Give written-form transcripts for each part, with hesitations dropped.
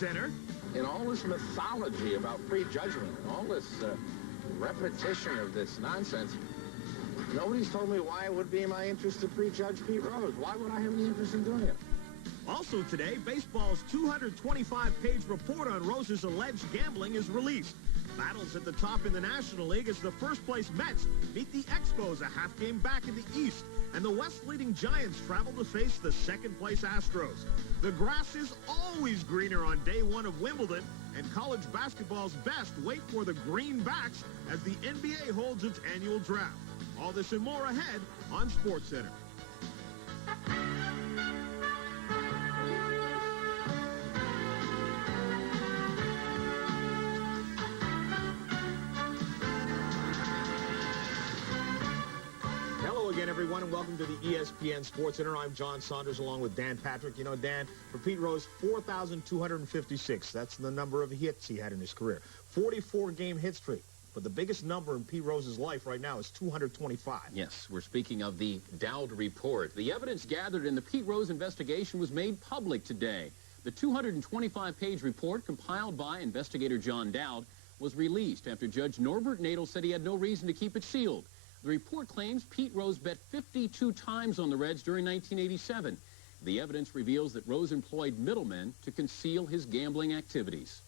Center. In all this mythology about prejudgment, all this repetition of this nonsense, nobody's told me why it would be in my interest to prejudge Pete Rose. Why would I have any interest in doing it? Also today, baseball's 225-page report on Rose's alleged gambling is released. Battles at the top in the National League as the first-place Mets meet the Expos a half game back in the East. And the West-leading Giants travel to face the second-place Astros. The grass is always greener on day one of Wimbledon, and college basketball's best wait for the Greenbacks as the NBA holds its annual draft. All this and more ahead on SportsCenter. Everyone, and welcome to the ESPN SportsCenter. I'm John Saunders along with Dan Patrick. You know, Dan, for Pete Rose, 4,256. That's the number of hits he had in his career. 44-game hit streak. But the biggest number in Pete Rose's life right now is 225. Yes, we're speaking of the Dowd report. The evidence gathered in the Pete Rose investigation was made public today. The 225-page report compiled by investigator John Dowd was released after Judge Norbert Nadel said he had no reason to keep it sealed. The report claims Pete Rose bet 52 times on the Reds during 1987. The evidence reveals that Rose employed middlemen to conceal his gambling activities.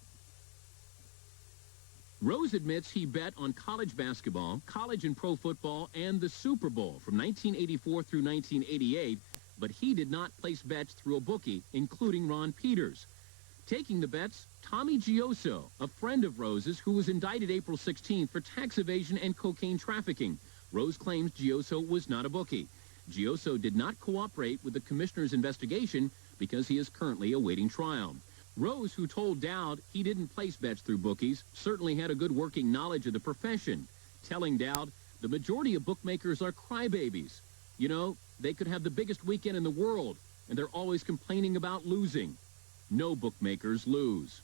Rose admits he bet on college basketball, college and pro football, and the Super Bowl from 1984 through 1988, but he did not place bets through a bookie, including Ron Peters. Taking the bets, Tommy Gioso, a friend of Rose's who was indicted April 16th for tax evasion and cocaine trafficking. Rose claims Gioso was not a bookie. Gioso did not cooperate with the commissioner's investigation because he is currently awaiting trial. Rose, who told Dowd he didn't place bets through bookies, certainly had a good working knowledge of the profession, telling Dowd the majority of bookmakers are crybabies. You know, they could have the biggest weekend in the world, and they're always complaining about losing. No bookmakers lose.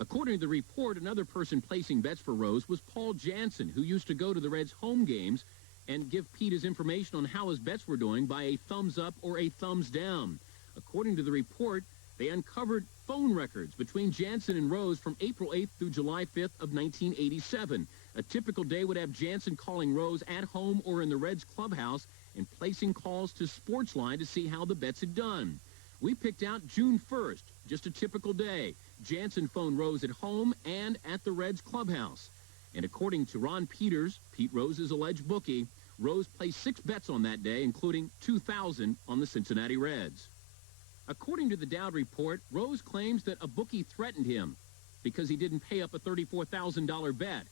According to the report, another person placing bets for Rose was Paul Jansen, who used to go to the Reds' home games and give Pete his information on how his bets were doing by a thumbs up or a thumbs down. According to the report, they uncovered phone records between Jansen and Rose from April 8th through July 5th of 1987. A typical day would have Jansen calling Rose at home or in the Reds clubhouse and placing calls to Sportsline to see how the bets had done. We picked out June 1st, just a typical day. Jansen phoned Rose at home and at the Reds clubhouse. And according to Ron Peters, Pete Rose's alleged bookie, Rose placed 6 bets on that day, including $2,000 on the Cincinnati Reds. According to the Dowd report, Rose claims that a bookie threatened him because he didn't pay up a $34,000 bet.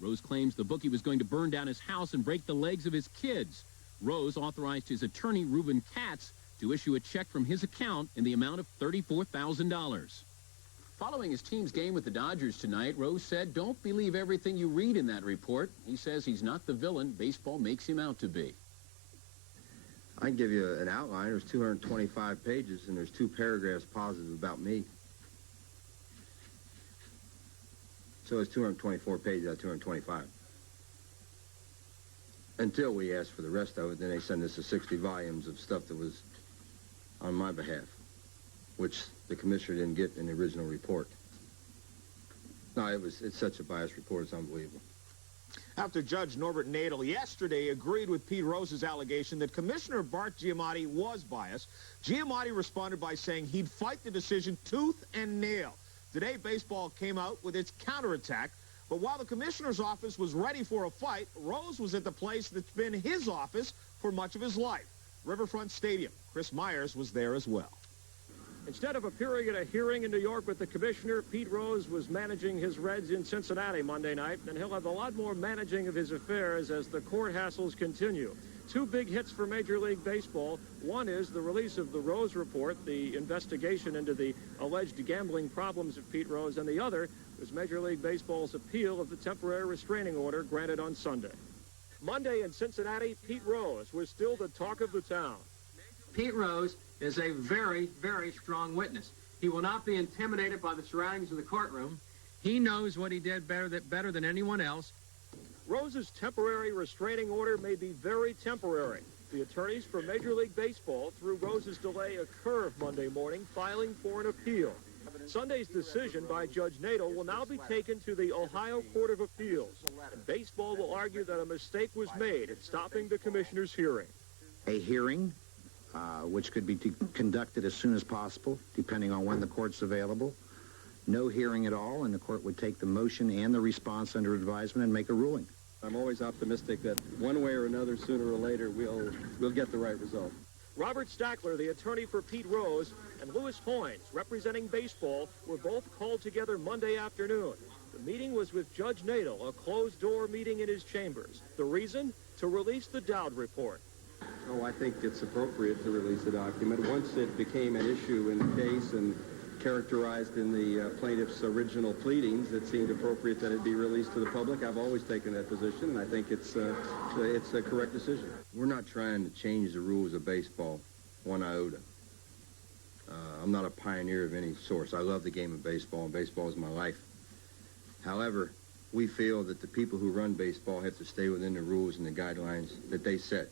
Rose claims the bookie was going to burn down his house and break the legs of his kids. Rose authorized his attorney, Reuben Katz, to issue a check from his account in the amount of $34,000. Following his team's game with the Dodgers tonight, Rose said, "Don't believe everything you read in that report." He says he's not the villain baseball makes him out to be. I can give you an outline. There's 225 pages, and there's 2 paragraphs positive about me. So it's 224 pages out of 225. Until we ask for the rest of it, then they send us the 60 volumes of stuff that was on my behalf, which the commissioner didn't get in the original report. No, it's such a biased report, it's unbelievable. After Judge Norbert Nadel yesterday agreed with Pete Rose's allegation that Commissioner Bart Giamatti was biased, Giamatti responded by saying he'd fight the decision tooth and nail. Today, baseball came out with its counterattack, but while the commissioner's office was ready for a fight, Rose was at the place that's been his office for much of his life, Riverfront Stadium. Chris Myers was there as well. Instead of appearing at a hearing in New York with the commissioner, Pete Rose was managing his Reds in Cincinnati Monday night, and he'll have a lot more managing of his affairs as the court hassles continue. 2 big hits for Major League Baseball. One is the release of the Rose report, the investigation into the alleged gambling problems of Pete Rose, and the other was Major League Baseball's appeal of the temporary restraining order granted on Sunday. Monday in Cincinnati, Pete Rose was still the talk of the town. Pete Rose is a very, very strong witness. He will not be intimidated by the surroundings of the courtroom. He knows what he did better than anyone else. Rose's temporary restraining order may be very temporary. The attorneys for Major League Baseball threw Rose's delay a curve Monday morning, filing for an appeal. Sunday's decision by Judge Nadel will now be taken to the Ohio Court of Appeals. And baseball will argue that a mistake was made in stopping the commissioner's hearing. A hearing, which could be conducted as soon as possible, depending on when the court's available. No hearing at all, and the court would take the motion and the response under advisement and make a ruling. I'm always optimistic that one way or another, sooner or later, we'll get the right result. Robert Stackler, the attorney for Pete Rose, and Louis Hoynes, representing baseball, were both called together Monday afternoon. The meeting was with Judge Nadel, a closed-door meeting in his chambers. The reason? To release the Dowd report. Oh, I think it's appropriate to release the document. Once it became an issue in the case and characterized in the plaintiff's original pleadings, it seemed appropriate that it be released to the public. I've always taken that position, and I think it's a correct decision. We're not trying to change the rules of baseball one iota. I'm not a pioneer of any source. I love the game of baseball, and baseball is my life. However, we feel that the people who run baseball have to stay within the rules and the guidelines that they set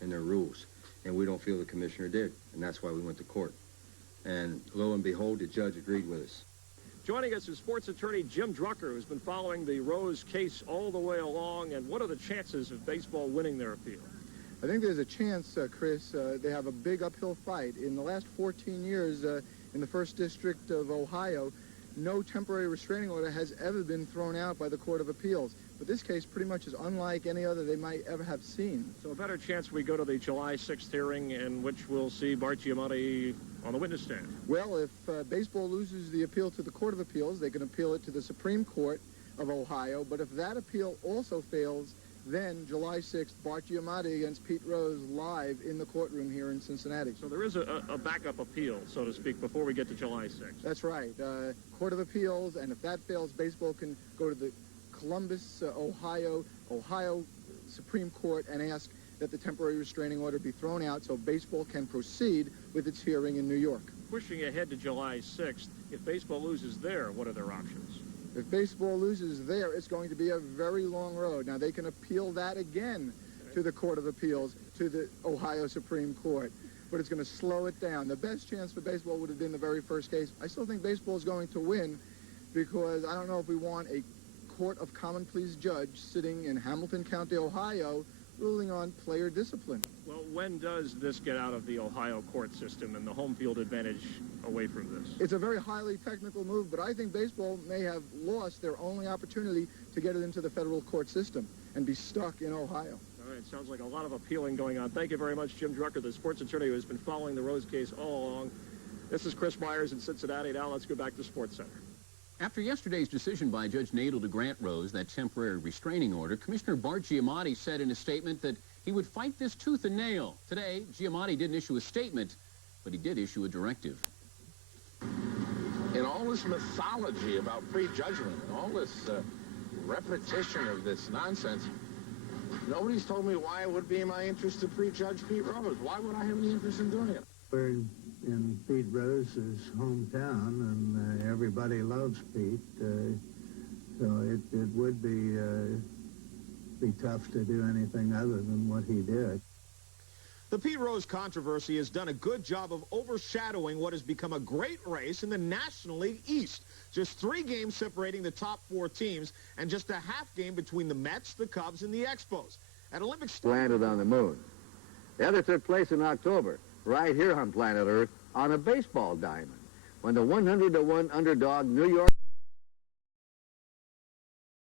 in their rules, and we don't feel the commissioner did, and that's why we went to court. And lo and behold, the judge agreed with us. Joining us is sports attorney Jim Drucker, who's been following the Rose case all the way along. And what are the chances of baseball winning their appeal? I think there's a chance, Chris. They have a big uphill fight. In the last 14 years in the 1st District of Ohio, no temporary restraining order has ever been thrown out by the Court of Appeals. But this case pretty much is unlike any other they might ever have seen. So a better chance we go to the July 6th hearing, in which we'll see Bart Giamatti on the witness stand. Well, if baseball loses the appeal to the Court of Appeals, they can appeal it to the Supreme Court of Ohio. But if that appeal also fails, then July 6th, Bart Giamatti against Pete Rose live in the courtroom here in Cincinnati. So there is a backup appeal, so to speak, before we get to July 6th. That's right. Court of Appeals, and if that fails, baseball can go to the Columbus, Ohio Supreme Court and ask that the temporary restraining order be thrown out so baseball can proceed with its hearing in New York. Pushing ahead to July 6th, if baseball loses there, what are their options? If baseball loses there, it's going to be a very long road. Now, they can appeal that again to the Court of Appeals, to the Ohio Supreme Court, but it's going to slow it down. The best chance for baseball would have been the very first case. I still think baseball is going to win because I don't know if we want a Court of Common Pleas judge sitting in Hamilton County, Ohio, ruling on player discipline. Well, when does this get out of the Ohio court system and the home field advantage away from this? It's a very highly technical move, but I think baseball may have lost their only opportunity to get it into the federal court system and be stuck in Ohio. All right, sounds like a lot of appealing going on. Thank you very much, Jim Drucker, the sports attorney who has been following the Rose case all along. This is Chris Myers in Cincinnati. Now let's go back to Sportscenter. After yesterday's decision by Judge Nadel to grant Rose that temporary restraining order, Commissioner Bart Giamatti said in a statement that he would fight this tooth and nail. Today, Giamatti didn't issue a statement, but he did issue a directive. In all this mythology about prejudgment and all this repetition of this nonsense, nobody's told me why it would be in my interest to prejudge Pete Rose. Why would I have any interest in doing it? We're in Pete Rose's hometown, and everybody loves Pete, so it would be tough to do anything other than what he did. The Pete Rose controversy has done a good job of overshadowing what has become a great race in the National League East. Just 3 games separating the top 4 teams and just a half game between the Mets, the Cubs, and the Expos. At Olympic landed on the moon. The other took place in October, right here on planet Earth, on a baseball diamond, when the 100-to-1 underdog New York